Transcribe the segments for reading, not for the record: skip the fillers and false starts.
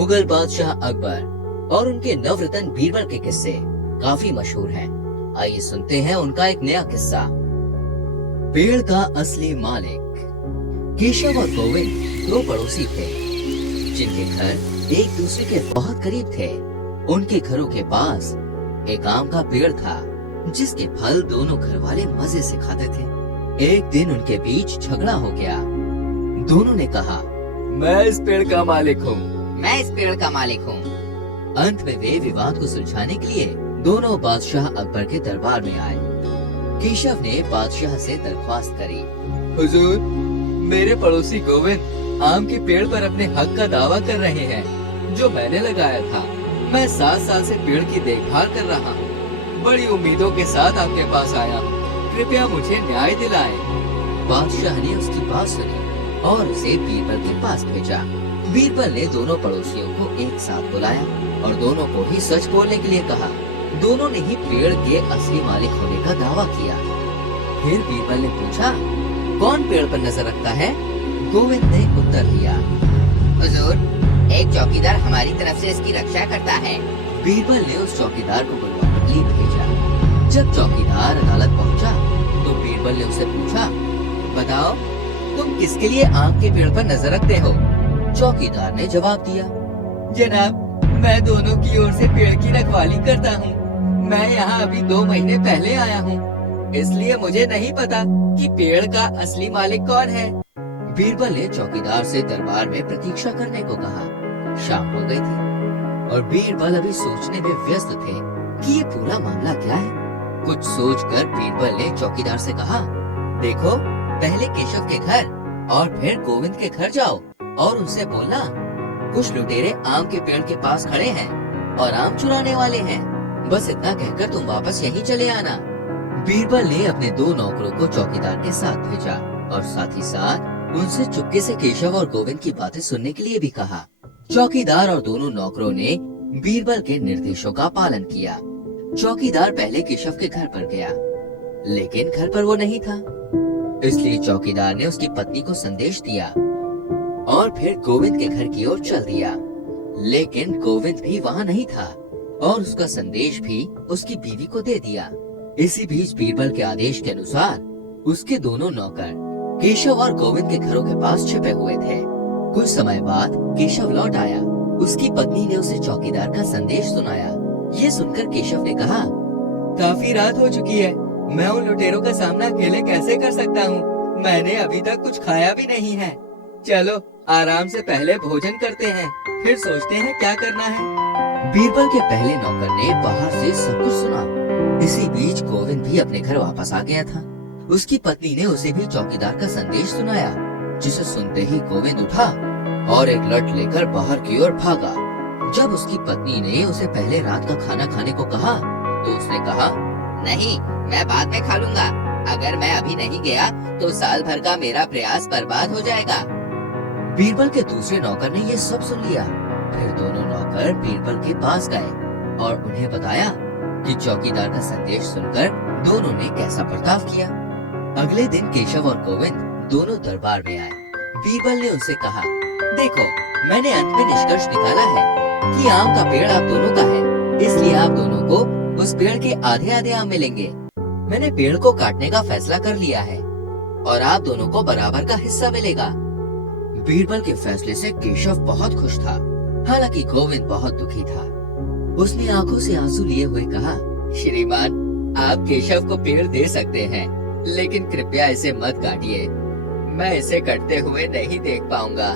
मुगल बादशाह अकबर और उनके नवरत्न बीरबल के किस्से काफी मशहूर हैं। आइए सुनते हैं उनका एक नया किस्सा। पेड़ का असली मालिक। केशव और गोविंद दो पड़ोसी थे जिनके घर एक दूसरे के बहुत करीब थे। उनके घरों के पास एक आम का पेड़ था जिसके फल दोनों घर वाले मजे से खाते थे। एक दिन उनके बीच झगड़ा हो गया। दोनों ने कहा, मैं इस पेड़ का मालिक हूँ। मैं इस पेड़ का मालिक हूँ। अंत में वे विवाद को सुलझाने के लिए दोनों बादशाह अकबर के दरबार में आए। केशव ने बादशाह से दरख्वास्त करी, हुजूर, मेरे पड़ोसी गोविंद आम के पेड़ पर अपने हक का दावा कर रहे हैं जो मैंने लगाया था। मैं 7 साल से पेड़ की देखभाल कर रहा हूँ। बड़ी उम्मीदों के साथ आपके पास आया हूँ। कृपया मुझे न्याय दिलाएं। बादशाह ने उसकी बात सुनी और उसे बीरबल के पास भेजा। बीरबल ने दोनों पड़ोसियों को एक साथ बुलाया और दोनों को ही सच बोलने के लिए कहा। दोनों ने ही पेड़ के असली मालिक होने का दावा किया। फिर बीरबल ने पूछा, कौन पेड़ पर नजर रखता है? गोविंद ने उत्तर दिया, हुजूर, एक चौकीदार हमारी तरफ से इसकी रक्षा करता है। बीरबल ने उस चौकीदार को बुलवाने के लिए भेजा। जब चौकीदार अदालत पहुंचा तो बीरबल ने उसे पूछा, बताओ, तुम किसके लिए आम के पेड़ पर नजर रखते हो? चौकीदार ने जवाब दिया, जनाब, मैं दोनों की ओर से पेड़ की रखवाली करता हूँ। मैं यहाँ अभी 2 महीने पहले आया हूँ, इसलिए मुझे नहीं पता कि पेड़ का असली मालिक कौन है। बीरबल ने चौकीदार से दरबार में प्रतीक्षा करने को कहा। शाम हो गई थी और बीरबल अभी सोचने में व्यस्त थे कि ये पूरा मामला क्या है। कुछ सोचकर बीरबल ने चौकीदार से कहा, देखो, पहले केशव के घर और फिर गोविंद के घर जाओ और उनसे बोलना, कुछ लुटेरे आम के पेड़ के पास खड़े हैं और आम चुराने वाले हैं। बस इतना कहकर तुम वापस यहीं चले आना। बीरबल ने अपने 2 नौकरों को चौकीदार के साथ भेजा और साथ ही साथ उनसे चुपके से केशव और गोविंद की बातें सुनने के लिए भी कहा। चौकीदार और दोनों नौकरों ने बीरबल के निर्देशों का पालन किया। चौकीदार पहले केशव के घर पर गया, लेकिन घर पर वो नहीं था। इसलिए चौकीदार ने उसकी पत्नी को संदेश दिया और फिर गोविंद के घर की ओर चल दिया। लेकिन गोविंद भी वहाँ नहीं था और उसका संदेश भी उसकी बीवी को दे दिया। इसी बीच बीरबल के आदेश के अनुसार उसके दोनों नौकर केशव और गोविंद के घरों के पास छिपे हुए थे। कुछ समय बाद केशव लौट आया। उसकी पत्नी ने उसे चौकीदार का संदेश सुनाया। ये सुनकर केशव ने कहा, काफी रात हो चुकी है, मैं उन लुटेरों का सामना अकेले कैसे कर सकता हूँ? मैंने अभी तक कुछ खाया भी नहीं है। चलो आराम से पहले भोजन करते हैं, फिर सोचते हैं क्या करना है। बीरबल के पहले नौकर ने बाहर से सब कुछ सुना। इसी बीच गोविंद भी अपने घर वापस आ गया था। उसकी पत्नी ने उसे भी चौकीदार का संदेश सुनाया, जिसे सुनते ही गोविंद उठा और एक लठ लेकर बाहर की ओर भागा। जब उसकी पत्नी ने उसे पहले रात का खाना खाने को कहा तो उसने कहा, नहीं, मैं बाद में खा लूंगा। अगर मैं अभी नहीं गया तो साल भर का मेरा प्रयास बर्बाद हो जाएगा। बीरबल के दूसरे नौकर ने ये सब सुन लिया। फिर दोनों नौकर बीरबल के पास गए और उन्हें बताया कि चौकीदार का संदेश सुनकर दोनों ने कैसा बर्ताव किया। अगले दिन केशव और गोविंद दोनों दरबार में आए। बीरबल ने उनसे कहा, देखो, मैंने अंत में निष्कर्ष निकाला है कि आम का पेड़ आप दोनों का है, इसलिए आप दोनों को उस पेड़ के आधे आधे आम मिलेंगे। मैंने पेड़ को काटने का फैसला कर लिया है और आप दोनों को बराबर का हिस्सा मिलेगा। बीरबल के फैसले से केशव बहुत खुश था, हालांकि गोविंद बहुत दुखी था। उसने आंखों से आंसू लिए हुए कहा, श्रीमान, आप केशव को पेड़ दे सकते हैं, लेकिन कृपया इसे मत काटिए। मैं इसे कटते हुए नहीं देख पाऊंगा।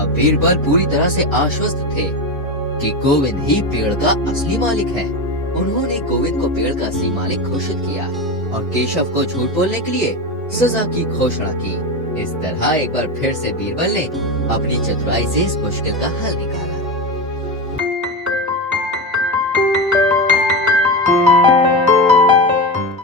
अब बीरबल पूरी तरह से आश्वस्त थे कि गोविंद ही पेड़ का असली मालिक है। उन्होंने गोविंद को पेड़ का असली मालिक घोषित किया और केशव को झूठ बोलने के लिए सजा की घोषणा की। इस तरह एक बार फिर से बीरबल ने अपनी चतुराई से इस मुश्किल का हल निकाला।